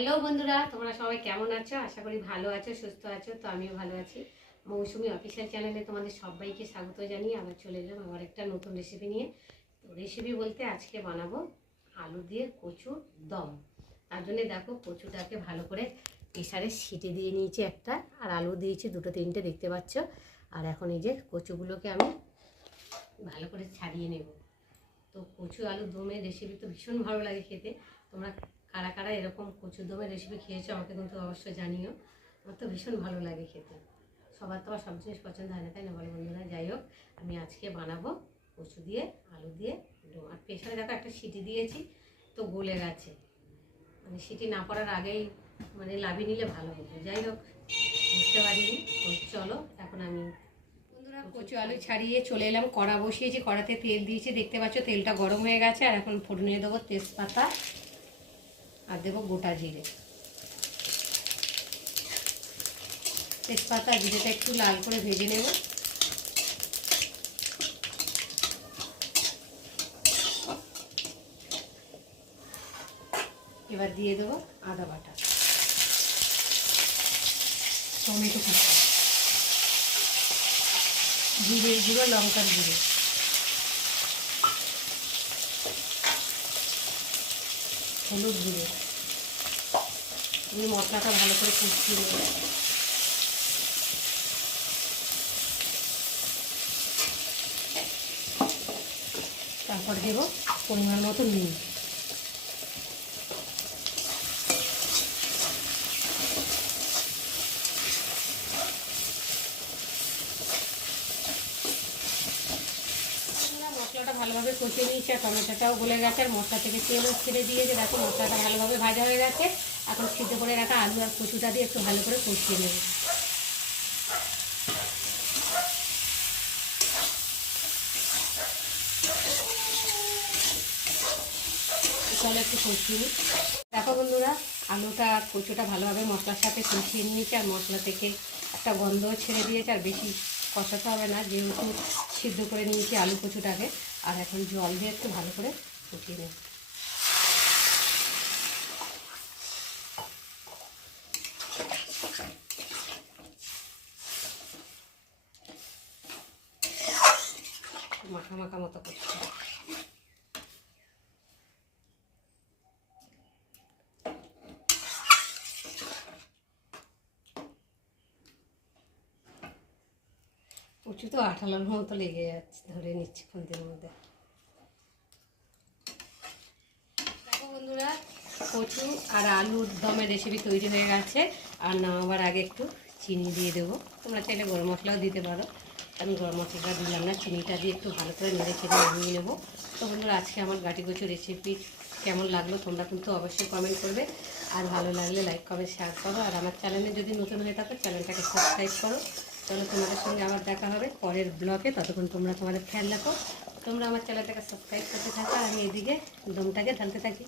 Hello বন্ধুরা, তোমরা সবাই কেমন আছো? আশা করি ভালো আছো, সুস্থ আছো। তো আমিও ভালো আছি। মৌসুমি অফিসিয়াল চ্যানেলে তোমাদের সবাইকে স্বাগত জানিয়ে আবার চলে এলাম আমার একটা নতুন রেসিপি নিয়ে। তো রেসিপি বলতে আজকে বানাবো আলু দিয়ে কচুর দম। তার জন্য দেখো কচুটাকে ভালো করে প্রেসারে সিটি দিয়ে নিয়েছি একটা, আর আলু দিয়েছি দুটো তিনটে দেখতে পাচ্ছ। আর এখন এই যে কচুগুলোকে আমি ভালো করে ছাড়িয়ে নেব। তো কচু আলু দমের রেসিপি তো ভীষণ ভালো লাগে খেতে। তোমরা কারা কারা এরকম কচুর দমের রেসিপি খেয়েছো আমাকে কিন্তু অবশ্যই জানিও। আমার তো ভীষণ ভালো লাগে খেতে। সবার তো আর সব জিনিস পছন্দ হয় না, তাই না বলো বন্ধুরা? যাই হোক, আমি আজকে বানাবো কচু দিয়ে আলু দিয়ে দম। আর প্রেশারে দেখো একটা সিটি দিয়েছি, তো গলে গেছে। মানে সিটি না পড়ার আগেই মানে লাভিয়ে নিলে ভালো হতো। যাই হোক, বুঝতে পারিনি। তো চলো এখন আমি কচু আলু ছাড়িয়ে চলে এলাম। কড়া বসিয়েছি, কড়াতে তেল দিয়েছি, দেখতে পাচ্ছ তেলটা গরম হয়ে গেছে। আর এখন ফোড়নে দেবো তেজপাতা আর দেবো গোটা জিরে। তেজপাতা জিরেটা একটু লাল করে ভেজে নেব। এবার দিয়ে দেবো আদা বাটা, টমেটো কুচি, জিরে গুঁড়ো, লঙ্কার গুঁড়ো, হলুদ গুঁড়ো। আমি মশলাটা ভালো করে কষিয়ে নেব। তারপর দেবো পরিমাণ মতো নুন। মশলাটা ভালোভাবে কষিয়ে নিয়েছি, আর টমেটোটাও গলে গেছে, আর মশলা থেকে তেলও ছেড়ে দিয়েছে। দেখো মশলাটা ভালোভাবে ভাজা হয়ে গেছে। এখন সিদ্ধ করে রাখা আলু আর কচুটা দিয়ে একটু ভালো করে কষিয়ে নেব। তাহলে একটু কষিয়ে নিই। দেখো বন্ধুরা, আলুটা আর কচুটা ভালোভাবে মশলার সাথে কষিয়ে নিয়েছি, আর মশলা থেকে একটা গন্ধও ছেড়ে দিয়েছে। আর বেশি কষাতে হবে না, যেহেতু সিদ্ধ করে নিয়েছি আলু কচুটাকে। আর এখন জল দিয়ে একটু ভালো করে কষিয়ে নেব। মাখা মাখা মতো করতে হবে। কচু তো আঠালোর মতো লেগে যাচ্ছে, ধরে নিচ্ছি খুন্তির মধ্যে। দেখো বন্ধুরা, কচু আর আলুর দমের রেসিপি তৈরি হয়ে গেছে। আর নামাবার আগে একটু চিনি দিয়ে দেবো। তোমরা চাইলে গরম মশলাও দিতে পারো, আমি গরম মশলাটা দিলাম না। চিনিটা দিয়ে একটু ভালো করে নেড়ে চেড়ে নামিয়ে নেবো। তো বন্ধুরা, আজকে আমার গাটি কচু রেসিপি কেমন লাগলো তোমরা কিন্তু অবশ্যই কমেন্ট করবে। আর ভালো লাগলে লাইক কমেন্ট শেয়ার করো। আর আমার চ্যানেলে যদি নতুন হয়ে থাকো চ্যানেলটাকে সাবস্ক্রাইব করো। তাহলে তোমাদের সঙ্গে আবার দেখা হবে পরের ব্লগে। ততক্ষণ তোমরা তোমাদের খেয়াল রাখো। তোমরা আমার চ্যানেলটাকে সাবস্ক্রাইব করতে থাকো, আর আমি এদিকে দমটাকে ঢালতে থাকি।